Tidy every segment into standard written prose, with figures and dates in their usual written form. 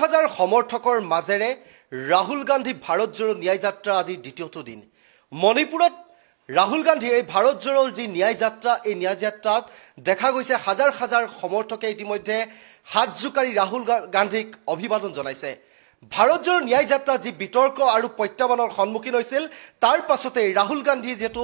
হাজাৰ সমৰ্থকৰ মাজেৰে ৰাহুল গান্ধী ভাৰত জোড়ো ন্যায় যাত্ৰা আজি দ্বিতীয়টো দিন মণিপুৰত ৰাহুল গান্ধীৰ এই ভাৰত জোড়োৰ যি ন্যায় যাত্ৰা এই ন্যায় যাত্ৰাত দেখা গৈছে হাজাৰ হাজাৰ সমৰ্থকে ইতিমধ্যে হাত জোকাৰি ৰাহুল গান্ধীক অভিবাদন জনাইছে ভাৰত জোড়ো ন্যায় যাত্ৰা যি বিতৰ্ক আৰু প্ৰত্যাহ্বানৰ সন্মুখীন হৈছিল তাৰ পাছতে ৰাহুল গান্ধী যেটো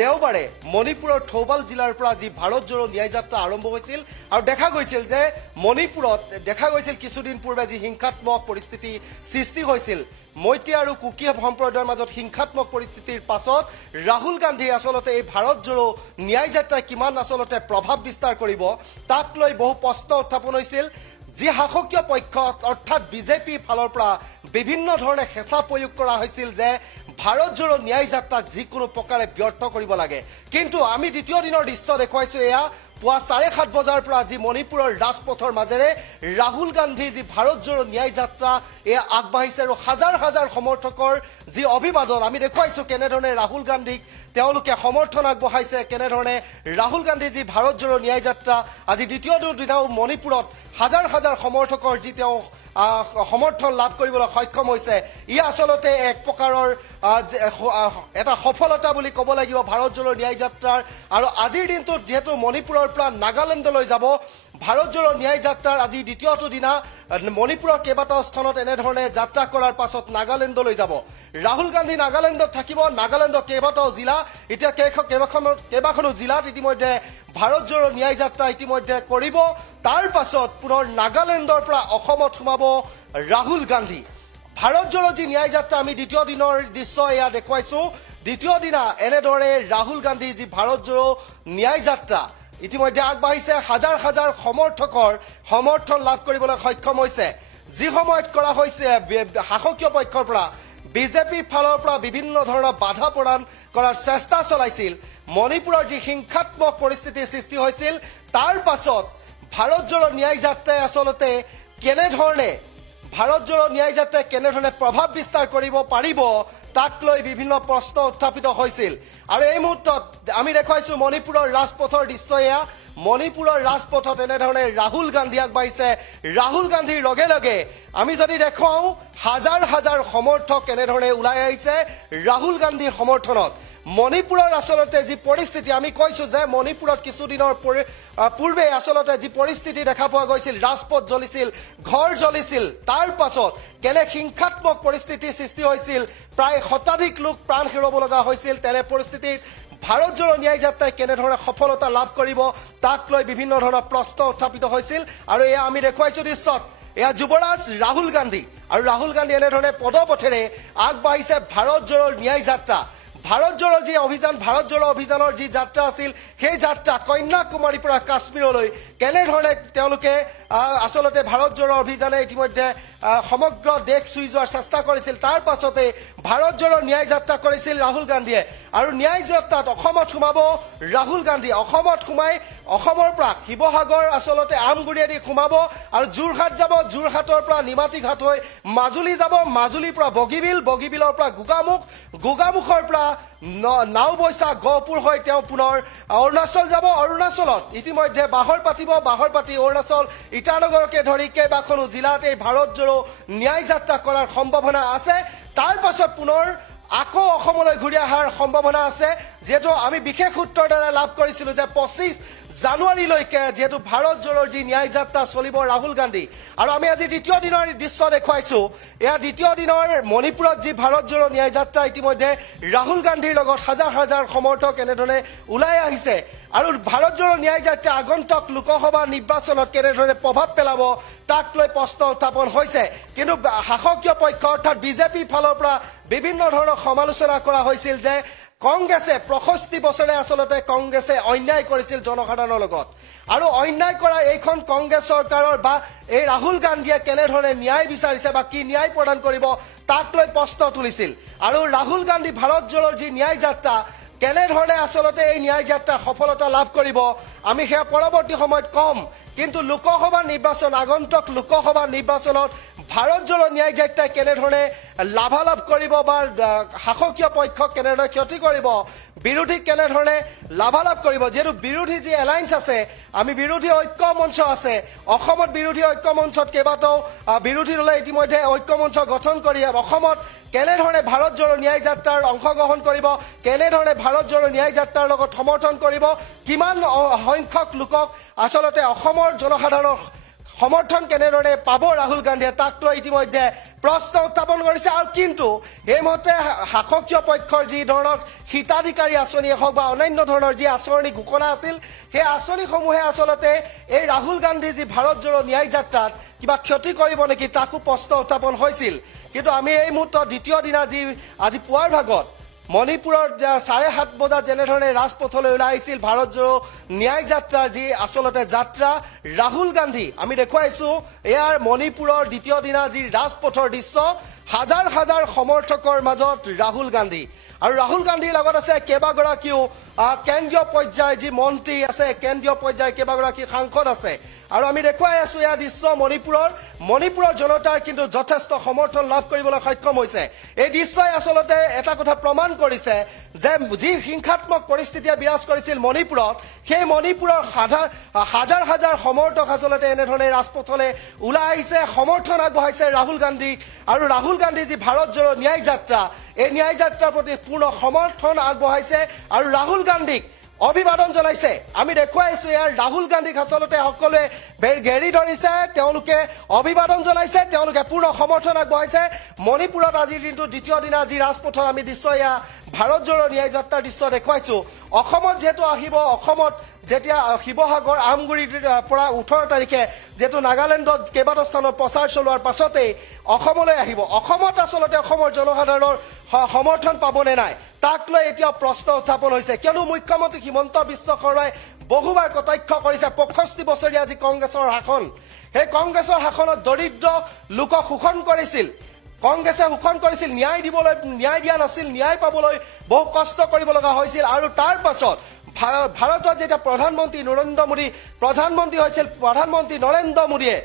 দেওবাৰে মণিপুৰৰ থৌবাল জিলাৰ পৰা যি ভাৰত জোড়ো ন্যায় যাত্ৰা আৰম্ভ হৈছিল আৰু দেখা গৈছিল যে মণিপুৰত দেখা গৈছিল কিছুদিন পূৰ্বে যি হিংসাত্মক পৰিস্থিতি সৃষ্টি হৈছিল মৈত্ৰী আৰু কুকি সম্প্ৰদায়ৰ মাজত হিংসাত্মক পৰিস্থিতিৰ পাছত ৰাহুল গান্ধী আসলতে এই ভাৰত জোড়ো ন্যায় যাত্ৰা কিমান আসলতে প্ৰভাৱ বিস্তাৰ কৰিব তাক লৈ বহু প্ৰশ্ন উত্থাপন হৈছিল যি শাসকীয় পক্ষ অৰ্থাৎ বিজেপি ফালৰ পৰা বিভিন্ন ধৰণে হেঁচা প্ৰয়োগ কৰা হৈছিল যে ভাৰত জোড়ো ন্যায় যাত্ৰাক যিকোনো প্ৰকাৰে ব্যৰ্থ কৰিব লাগে কিন্তু আমি দ্বিতীয় দিনৰ দৃশ্য দেখুৱাইছো এয়া পুৱা 7:30 বজাৰ পৰা যি মণিপুৰৰ ৰাজপথৰ মাজেৰে ৰাহুল গান্ধী যি ভাৰত জোড়ো ন্যায় যাত্ৰা এয়া আগবাঢ়িছে আৰু হাজাৰ হাজাৰ সমৰ্থকৰ যি অভিবাদন আমি দেখুৱাইছো কেনেধৰণে ৰাহুল গান্ধীক তেওঁলোকে সমৰ্থন আগবঢ়াইছে কেনেধৰণে ৰাহুল গান্ধী যি ভাৰত জোড়ো ন্যায় যাত্ৰা আজি দ্বিতীয় দিনাও মণিপুৰত হাজাৰ হাজাৰ সমৰ্থকৰ যি তেওঁ সমৰ্থন লাভ কৰিবলৈ সক্ষম হৈছে ই আসলতে এক প্ৰকাৰৰ এটা সফলতা বুলি ক'ব লাগিব ভাৰত জোড়ো ন্যায় যাত্ৰাৰ আৰু আজিৰ দিনটোত যেহেতু মণিপুৰৰ পৰা নাগালেণ্ডলৈ যাব ভাৰত জোড়ো ন্যায় যাত্ৰাৰ আজি দ্বিতীয়টো দিনা মণিপুৰৰ কেইবাটাও স্থানত এনেধৰণে যাত্ৰা কৰাৰ পাছত নাগালেণ্ডলৈ যাব ৰাহুল গান্ধী নাগালেণ্ডত থাকিব নাগালেণ্ডৰ কেইবাটাও জিলা এতিয়া কেইবাখনো জিলাত ইতিমধ্যে ভাৰত জোড়ো ন্যায় যাত্ৰা ইতিমধ্যে কৰিব তাৰ পাছত পুনৰ নাগালেণ্ডৰ পৰা অসমত সোমাব ৰাহুল গান্ধী ভাৰত জোড়ো যি ন্যায় যাত্ৰা আমি দ্বিতীয় দিনৰ দৃশ্য এয়া দেখুৱাইছো দ্বিতীয় দিনা এনেদৰে ৰাহুল গান্ধী যি ভাৰত জোড়ো ন্যায় যাত্ৰা ইতিমধ্যে আগবাঢ়িছে হাজাৰ হাজাৰ সমৰ্থকৰ সমৰ্থন লাভ কৰিবলৈ সক্ষম হৈছে যি সময়ত কৰা হৈছে শাসকীয় পক্ষৰ পৰা বিজেপি ফালৰ পৰা বিভিন্ন ধৰণৰ বাধা প্ৰদান কৰাৰ চেষ্টা চলাইছিল মণিপুৰৰ যি হিংসাত্মক পৰিস্থিতিৰ সৃষ্টি হৈছিল তাৰ পাছত ভাৰত জোড়ো ন্যায় যাত্ৰাই আসলতে কেনেধৰণে ভাৰত জোড়ো ন্যায় যাত্ৰাই কেনেধৰণে প্ৰভাৱ বিস্তাৰ কৰিব পাৰিব তাক লৈ বিভিন্ন প্ৰশ্ন উত্থাপিত হৈছিল আৰু এই মুহূৰ্তত আমি দেখুৱাইছো মণিপুৰৰ ৰাজপথৰ দৃশ্য এয়া মণিপুৰৰ ৰাজপথত এনেধৰণে ৰাহুল গান্ধী আগবাঢ়িছে ৰাহুল গান্ধীৰ লগে লগে আমি যদি দেখুৱাও হাজাৰ হাজাৰ সমৰ্থক এনেধৰণে ওলাই আহিছে ৰাহুল গান্ধীৰ সমৰ্থনত মণিপুৰৰ আসলতে যি পৰিস্থিতি আমি কৈছো যে মণিপুৰত কিছুদিনৰ পূৰ্বে আসলতে যি পৰিস্থিতি দেখা পোৱা গৈছিল ৰাজপথ জ্বলিছিল ঘৰ জ্বলিছিল তাৰ পাছত কেনে হিংসাত্মক পৰিস্থিতিৰ সৃষ্টি হৈছিল প্ৰায় শতাধিক লোক প্ৰাণ হেৰুৱাব লগা হৈছিল তেনে পৰিস্থিতিত ভাৰত জোড়ো ন্যায় যাত্ৰাই কেনেধৰণে সফলতা লাভ কৰিব তাক লৈ বিভিন্ন ধৰণৰ প্ৰশ্ন উত্থাপিত হৈছিল আৰু এয়া আমি দেখুৱাইছো দৃশ্যত এয়া যুৱৰাজ ৰাহুল গান্ধী আৰু ৰাহুল গান্ধী এনেধৰণে পদপথেৰে আগবাঢ়িছে ভাৰত জোড়ো ন্যায় যাত্ৰা ভাৰত জোড়ো যি অভিযান ভাৰত জোড়ো অভিযানৰ যি যাত্ৰা আছিল সেই যাত্ৰা কন্যাকুমাৰীৰ পৰা কাশ্মীৰলৈ কেনেধৰণে তেওঁলোকে আসলতে ভাৰত জোড়ো অভিযানে ইতিমধ্যে সমগ্ৰ দেশ চুই যোৱাৰ চেষ্টা কৰিছিল তাৰ পাছতে ভাৰত জোড়ো ন্যায় যাত্ৰা কৰিছিল ৰাহুল গান্ধীয়ে আৰু ন্যায় যাত্ৰাত অসমত সোমাব ৰাহুল গান্ধী অসমত সোমাই অসমৰ পৰা শিৱসাগৰ আসলতে আমগুৰিয়েদি সোমাব আৰু যোৰহাট যাব যোৰহাটৰ পৰা নিমাতী ঘাট হৈ মাজুলী যাব মাজুলীৰ পৰা বগীবিলৰ পৰা গোগামুখৰ পৰা নাওবৈচা গহপুৰ হৈ তেওঁ পুনৰ অৰুণাচল যাব অৰুণাচলত ইতিমধ্যে বাহৰ পাতি অৰুণাচল ইটানগৰকে ধৰি কেইবাখনো জিলাত এই ভাৰত জোড়ো ন্যায় যাত্ৰা কৰাৰ সম্ভাৱনা আছে তাৰ পাছত পুনৰ আকৌ অসমলৈ ঘূৰি অহাৰ সম্ভাৱনা আছে যেহেতু আমি বিশেষ সূত্ৰৰ দ্বাৰা লাভ কৰিছিলো যে 25 জানুৱাৰীলৈকে যেহেতু ভাৰত জোড়োৰ যি ন্যায় যাত্ৰা চলিব ৰাহুল গান্ধী আৰু আমি আজি দ্বিতীয় দিনৰ দৃশ্য দেখুৱাইছো এয়া দ্বিতীয় দিনৰ মণিপুৰত যি ভাৰত জোড়ো ন্যায় যাত্ৰা ইতিমধ্যে ৰাহুল গান্ধীৰ লগত হাজাৰ হাজাৰ সমৰ্থক এনেধৰণে ওলাই আহিছে আৰু ভাৰত জোড়ো ন্যায় যাত্ৰা আগন্তুক লোকসভা নিৰ্বাচনত কেনেধৰণে প্ৰভাৱ পেলাব তাক লৈ প্ৰশ্ন উত্থাপন হৈছে কিন্তু শাসকীয় পক্ষ অৰ্থাৎ বিজেপি ফালৰ পৰা বিভিন্ন ধৰণৰ সমালোচনা কৰা হৈছিল যে কংগ্ৰেছে 65 বছৰে আসলতে কংগ্ৰেছে অন্যায় কৰিছিল জনসাধাৰণৰ লগত আৰু অন্যায় কৰাৰ এইখন কংগ্ৰেছ চৰকাৰৰ বা এই ৰাহুল গান্ধীয়ে কেনেধৰণে ন্যায় বিচাৰিছে বা কি ন্যায় প্ৰদান কৰিব তাক লৈ প্ৰশ্ন তুলিছিল আৰু ৰাহুল গান্ধী ভাৰত জোড়োৰ যি ন্যায় যাত্ৰা কেনেধৰণে আসলতে এই ন্যায় যাত্ৰা সফলতা লাভ কৰিব আমি সেয়া পৰৱৰ্তী সময়ত কম কিন্তু লোকসভা নিৰ্বাচন আগন্তুক লোকসভা নিৰ্বাচনত ভাৰত জোড়ো ন্যায় যাত্ৰাই কেনেধৰণে লাভালাভ কৰিব বা শাসকীয় পক্ষক কেনেধৰণে ক্ষতি কৰিব বিৰোধীক কেনেধৰণে লাভালাভ কৰিব যেহেতু বিৰোধী যি এলায়েন্স আছে আমি বিৰোধী ঐক্য মঞ্চ আছে অসমত বিৰোধী ঐক্য মঞ্চত কেইবাটাও বিৰোধী দলে ইতিমধ্যে ঐক্য মঞ্চ গঠন কৰি অসমত কেনেধৰণে ভাৰত জোড়ো ন্যায় যাত্ৰাৰ অংশগ্ৰহণ কৰিব কেনেধৰণে ভাৰত জোড়ো ন্যায় যাত্ৰাৰ লগত সমৰ্থন কৰিব কিমান সংখ্যক লোকক আসলতে অসমৰ জনসাধাৰণৰ সমৰ্থন কেনেদৰে পাব ৰাহুল গান্ধীয়ে তাক লৈ ইতিমধ্যে প্ৰশ্ন উত্থাপন কৰিছে আৰু কিন্তু এইমতে শাসকীয় পক্ষৰ যি ধৰণৰ হিতাধিকাৰী আঁচনি হওক বা অন্যান্য ধৰণৰ যি আঁচনি ঘোষণা আছিল সেই আঁচনিসমূহে আসলতে এই ৰাহুল গান্ধী যি ভাৰত জোড়ো ন্যায় যাত্ৰাত কিবা ক্ষতি কৰিব নেকি তাকো প্ৰশ্ন উত্থাপন হৈছিল কিন্তু আমি এই মুহূৰ্তত দ্বিতীয় দিনা যি আজি পুৱাৰ ভাগত মণিপুৰৰ 7:30 বজাত যেনেধৰণে ৰাজপথলৈ ওলাই আহিছিল ভাৰত জোড়ো ন্যায় যাত্ৰাৰ যি আসলতে যাত্ৰা ৰাহুল গান্ধী আমি দেখুৱাইছো এয়াৰ মণিপুৰৰ দ্বিতীয় দিনা যি ৰাজপথৰ দৃশ্য হাজাৰ হাজাৰ সমৰ্থকৰ মাজত ৰাহুল গান্ধী আৰু ৰাহুল গান্ধীৰ লগত আছে কেইবাগৰাকীও কেন্দ্ৰীয় পৰ্যায়ৰ যি মন্ত্ৰী আছে কেন্দ্ৰীয় পৰ্যায়ৰ কেইবাগৰাকী সাংসদ আছে আৰু আমি দেখুৱাই আছো এয়া দৃশ্য মণিপুৰৰ জনতাৰ কিন্তু যথেষ্ট সমৰ্থন লাভ কৰিবলৈ সক্ষম হৈছে এই দৃশ্যই আসলতে এটা কথা প্ৰমাণ কৰিছে যে যি হিংসাত্মক পৰিস্থিতিয়ে বিৰাজ কৰিছিল মণিপুৰত সেই মণিপুৰৰ হাজাৰ হাজাৰ সমৰ্থক আসলতে এনেধৰণে ৰাজপথলৈ ওলাই আহিছে সমৰ্থন আগবঢ়াইছে ৰাহুল গান্ধী আৰু ৰাহুল গান্ধী যি ভাৰত জোড়ো ন্যায় যাত্ৰা এই ন্যায় যাত্ৰাৰ প্ৰতি পূৰ্ণ সমৰ্থন আগবঢ়াইছে আৰু ৰাহুল গান্ধীক অভিবাদন জনাইছে আমি দেখুৱাইছো ইয়াৰ ৰাহুল গান্ধীক আসলতে সকলোৱে ঘেৰি ধৰিছে তেওঁলোকে অভিবাদন জনাইছে তেওঁলোকে পূৰ্ণ সমৰ্থন আগবঢ়াইছে মণিপুৰত আজিৰ দিনটো দ্বিতীয় দিনা আজি ৰাজপথৰ আমি দৃশ্য এয়া ভাৰত জোড়ো ন্যায় যাত্ৰাৰ দৃশ্য দেখুৱাইছো অসমত যেহেতু আহিব অসমত যেতিয়া শিৱসাগৰ আমগুৰিৰ পৰা 18 তাৰিখে যেহেতু নাগালেণ্ডত কেইবাটাও স্থানত প্ৰচাৰ চলোৱাৰ পাছতেই অসমলৈ আহিব অসমত আসলতে অসমৰ জনসাধাৰণৰ সমৰ্থন পাবনে নাই তাক লৈ এতিয়া প্ৰশ্ন উত্থাপন হৈছে কিয়নো মুখ্যমন্ত্ৰী হিমন্ত বিশ্ব শৰ্মাই বহুবাৰ কটাক্ষ কৰিছে 65 বছৰীয়া যি কংগ্ৰেছৰ শাসন সেই কংগ্ৰেছৰ শাসনত দৰিদ্ৰ লোকক শোষণ কৰিছিল কংগ্ৰেছে শোষণ কৰিছিল ন্যায় দিয়া নাছিল ন্যায় পাবলৈ বহু কষ্ট কৰিব লগা হৈছিল আৰু তাৰ পাছত ভাৰতৰ যেটা প্ৰধানমন্ত্ৰী নৰেন্দ্ৰ মোদীয়ে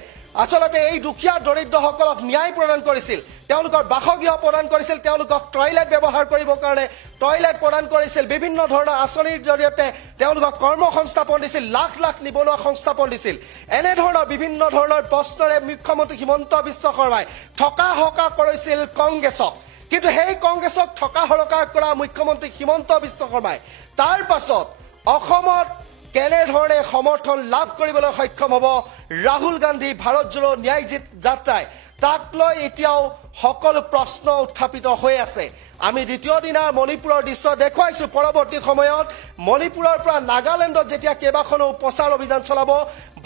আসলতে এই দুখীয়া দৰিদ্ৰসকলক ন্যায় প্ৰদান কৰিছিল তেওঁলোকৰ বাসগৃহ প্ৰদান কৰিছিল তেওঁলোকক টয়লেট ব্যৱহাৰ কৰিবৰ কাৰণে টয়লেট প্ৰদান কৰিছিল বিভিন্ন ধৰণৰ আঁচনিৰ জৰিয়তে তেওঁলোকক কৰ্মসংস্থাপন দিছিল লাখ লাখ নিবনুৱা সংস্থাপন দিছিল এনে ধৰণৰ বিভিন্ন ধৰণৰ প্ৰশ্নৰে মুখ্যমন্ত্ৰী হিমন্ত বিশ্ব শৰ্মাই ঠকা হকা কৰিছিল কংগ্ৰেছক কিন্তু সেই কংগ্ৰেছক ঠকা হকা কৰা মুখ্যমন্ত্ৰী হিমন্ত বিশ্ব শৰ্মাই তাৰ পাছত অসমত কেনেধৰণে সমৰ্থন লাভ কৰিবলৈ সক্ষম হ'ব ৰাহুল গান্ধী ভাৰত জোড়ো ন্যায় যাত্ৰাই তাক লৈ এতিয়াও সকলো প্ৰশ্ন উত্থাপিত হৈ আছে আমি দ্বিতীয় দিনাৰ মণিপুৰৰ দৃশ্য দেখুৱাইছো পৰৱৰ্তী সময়ত মণিপুৰৰ পৰা নাগালেণ্ডত যেতিয়া কেইবাখনো প্ৰচাৰ অভিযান চলাব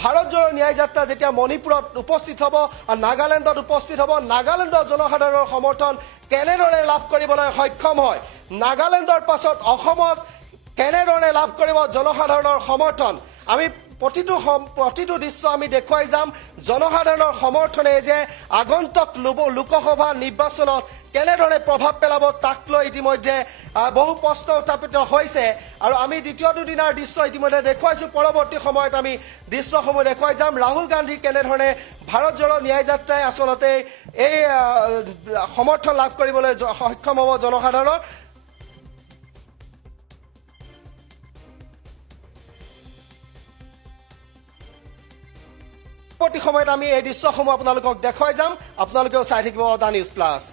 ভাৰত জোড়ো ন্যায় যাত্ৰা যেতিয়া মণিপুৰত উপস্থিত হ'ব আৰু নাগালেণ্ডত উপস্থিত হ'ব নাগালেণ্ডৰ জনসাধাৰণৰ সমৰ্থন কেনেদৰে লাভ কৰিবলৈ সক্ষম হয় নাগালেণ্ডৰ পাছত অসমত কেনেদৰে লাভ কৰিব জনসাধাৰণৰ সমৰ্থন আমি প্ৰতিটো দৃশ্য আমি দেখুৱাই যাম জনসাধাৰণৰ সমৰ্থনে যে আগন্তুক লোকসভা নিৰ্বাচনত কেনেদৰে প্ৰভাৱ পেলাব তাক লৈ ইতিমধ্যে বহু প্ৰশ্ন উত্থাপিত হৈছে আৰু আমি দ্বিতীয় দিনাৰ দৃশ্য ইতিমধ্যে দেখুৱাইছো পৰৱৰ্তী সময়ত আমি দৃশ্যসমূহ দেখুৱাই যাম ৰাহুল গান্ধী কেনেধৰণে ভাৰত জোড়ো ন্যায় যাত্ৰাই আসলতে এই সমৰ্থন লাভ কৰিবলৈ সক্ষম হ'ব জনসাধাৰণৰ পৰৱৰ্তী সময়ত আমি এই দৃশ্যসমূহ আপোনালোকক দেখুৱাই যাম আপোনালোকেও চাই থাকিব দা নিউজ প্লাস